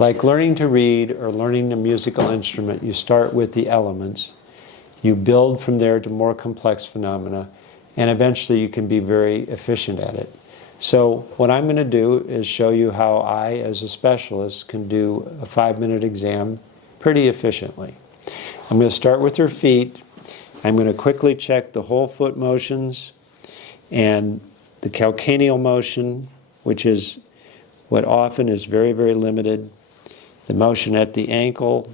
Like learning to read or learning a musical instrument, you start with the elements, you build from there to more complex phenomena, and eventually you can be very efficient at it. So what I'm going to do is show you how I, as a specialist, can do a 5-minute exam pretty efficiently. I'm going to start with her feet. I'm going to quickly check the whole foot motions and the calcaneal motion, which is what often is very, very limited. The motion at the ankle,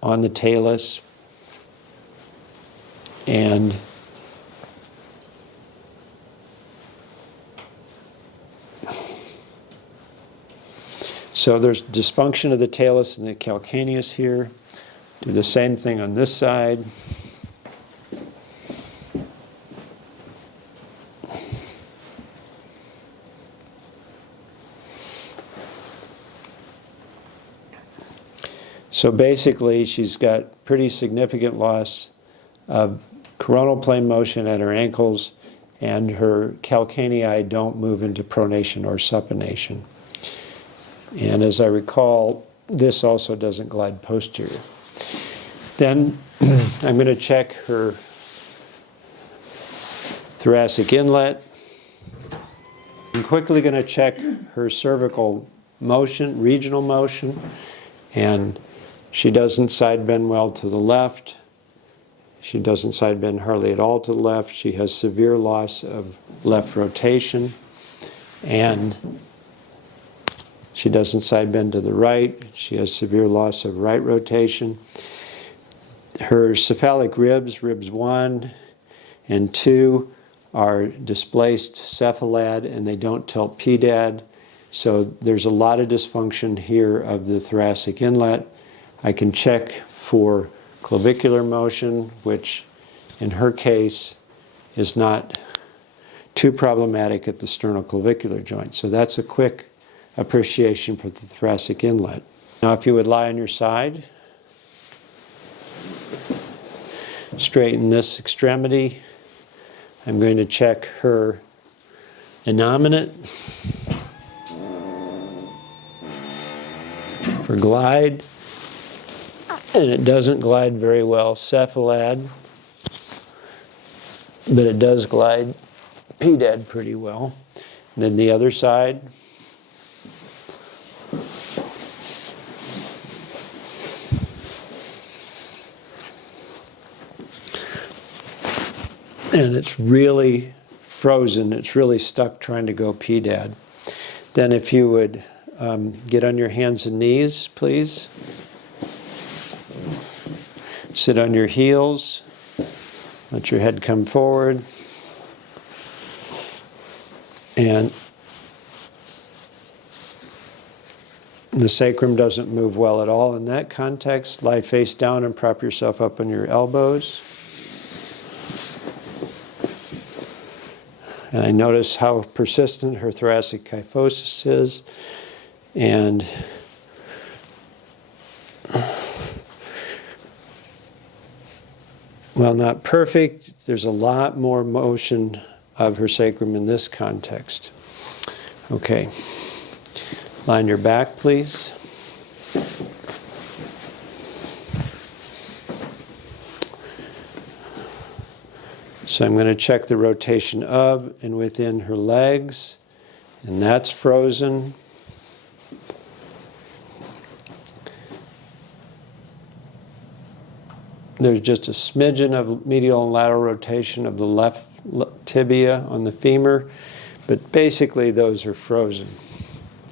on the talus, and so there's dysfunction of the talus and the calcaneus here. Do the same thing on this side. So basically, she's got pretty significant loss of coronal plane motion at her ankles, and her calcanei don't move into pronation or supination. And as I recall, this also doesn't glide posterior. Then I'm going to check her thoracic inlet. I'm quickly going to check her cervical motion, regional motion, and she doesn't side bend well to the left. She doesn't side bend hardly at all to the left. She has severe loss of left rotation, and she doesn't side bend to the right. She has severe loss of right rotation. Her cephalic ribs, ribs 1 and 2, are displaced cephalad, and they don't tilt pedad. So there's a lot of dysfunction here of the thoracic inlet. I can check for clavicular motion, which in her case is not too problematic at the sternoclavicular joint. So that's a quick appreciation for the thoracic inlet. Now if you would lie on your side, straighten this extremity. I'm going to check her innominate for glide. And it doesn't glide very well cephalad, but it does glide pedad pretty well. And then the other side. And it's really frozen. It's really stuck trying to go pedad. Then if you would get on your hands and knees, please. Sit on your heels. Let your head come forward. And the sacrum doesn't move well at all in that context. Lie face down and prop yourself up on your elbows. And I notice how persistent her thoracic kyphosis is. And while not perfect, there's a lot more motion of her sacrum in this context. Okay. Lie on your back, please. So I'm going to check the rotation of and within her legs, and that's frozen. There's just a smidgen of medial and lateral rotation of the left tibia on the femur, but basically those are frozen.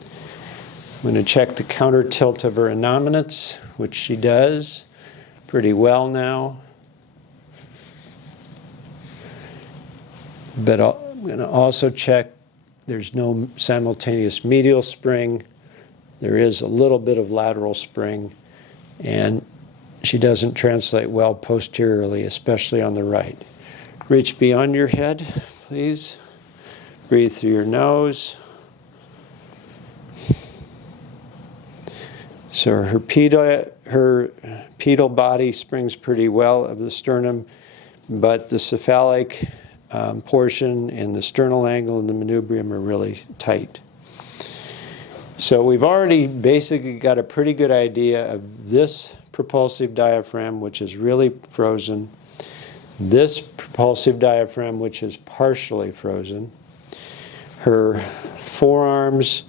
I'm going to check the counter tilt of her innominates, which she does pretty well now. But I'm going to also check there's no simultaneous medial spring. There is a little bit of lateral spring, and she doesn't translate well posteriorly, especially on the right. Reach beyond your head, please. Breathe through your nose. So her pedal body springs pretty well of the sternum, but the cephalic portion and the sternal angle and the manubrium are really tight. So we've already basically got a pretty good idea of this propulsive diaphragm, which is really frozen, this propulsive diaphragm, which is partially frozen. Her forearms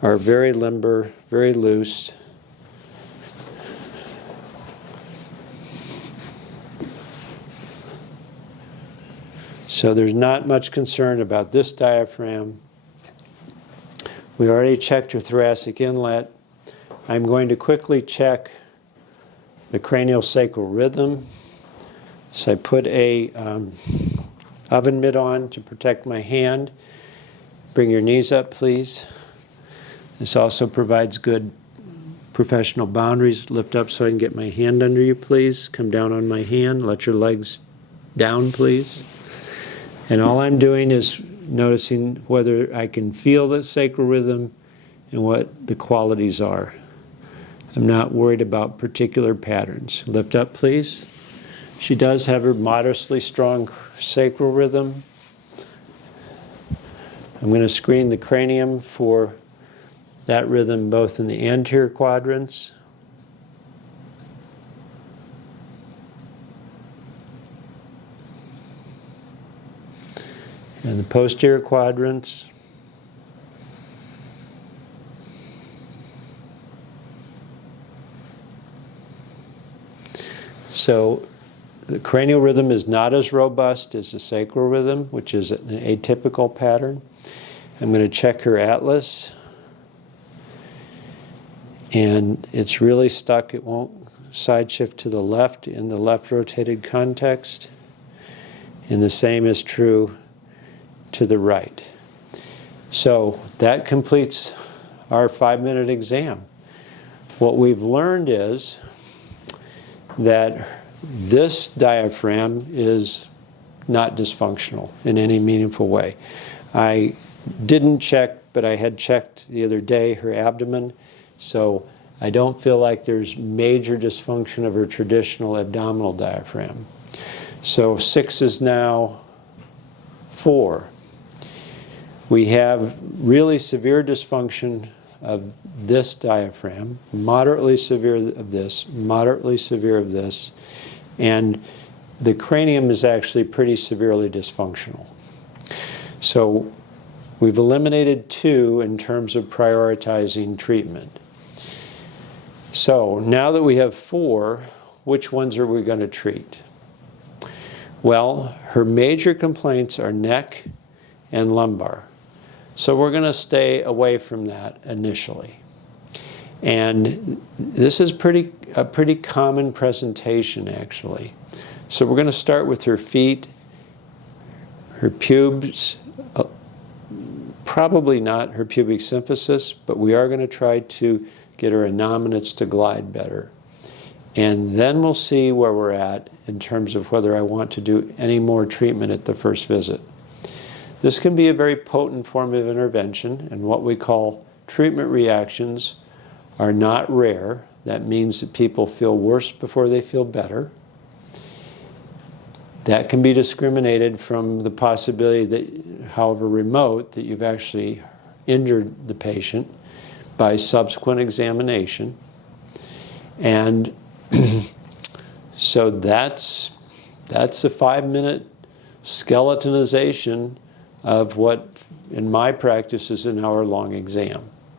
are very limber, very loose. So there's not much concern about this diaphragm. We already checked her thoracic inlet. I'm going to quickly check the craniosacral rhythm. So I put a oven mitt on to protect my hand. Bring your knees up, please. This also provides good professional boundaries. Lift up so I can get my hand under you, please. Come down on my hand. Let your legs down, please. And all I'm doing is noticing whether I can feel the sacral rhythm and what the qualities are. I'm not worried about particular patterns. Lift up, please. She does have her modestly strong sacral rhythm. I'm going to screen the cranium for that rhythm both in the anterior quadrants and the posterior quadrants. So the cranial rhythm is not as robust as the sacral rhythm, which is an atypical pattern. I'm going to check her atlas. And it's really stuck. It won't side shift to the left in the left rotated context. And the same is true to the right. So that completes our 5-minute exam. What we've learned is that this diaphragm is not dysfunctional in any meaningful way. I didn't check, but I had checked the other day her abdomen, so I don't feel like there's major dysfunction of her traditional abdominal diaphragm. So 6 is now 4. We have really severe dysfunction of this diaphragm, moderately severe of this, moderately severe of this, and the cranium is actually pretty severely dysfunctional. So we've eliminated 2 in terms of prioritizing treatment. So now that we have 4, which ones are we going to treat? Well, her major complaints are neck and lumbar. So we're going to stay away from that initially. And this is a pretty common presentation, actually. So we're going to start with her feet, her pubes, probably not her pubic symphysis, but we are going to try to get her innominates to glide better. And then we'll see where we're at in terms of whether I want to do any more treatment at the first visit. This can be a very potent form of intervention, and what we call treatment reactions are not rare. That means that people feel worse before they feel better. That can be discriminated from the possibility that, however remote, that you've actually injured the patient by subsequent examination. And so that's the 5-minute skeletonization of what, in my practice, is an hour-long exam.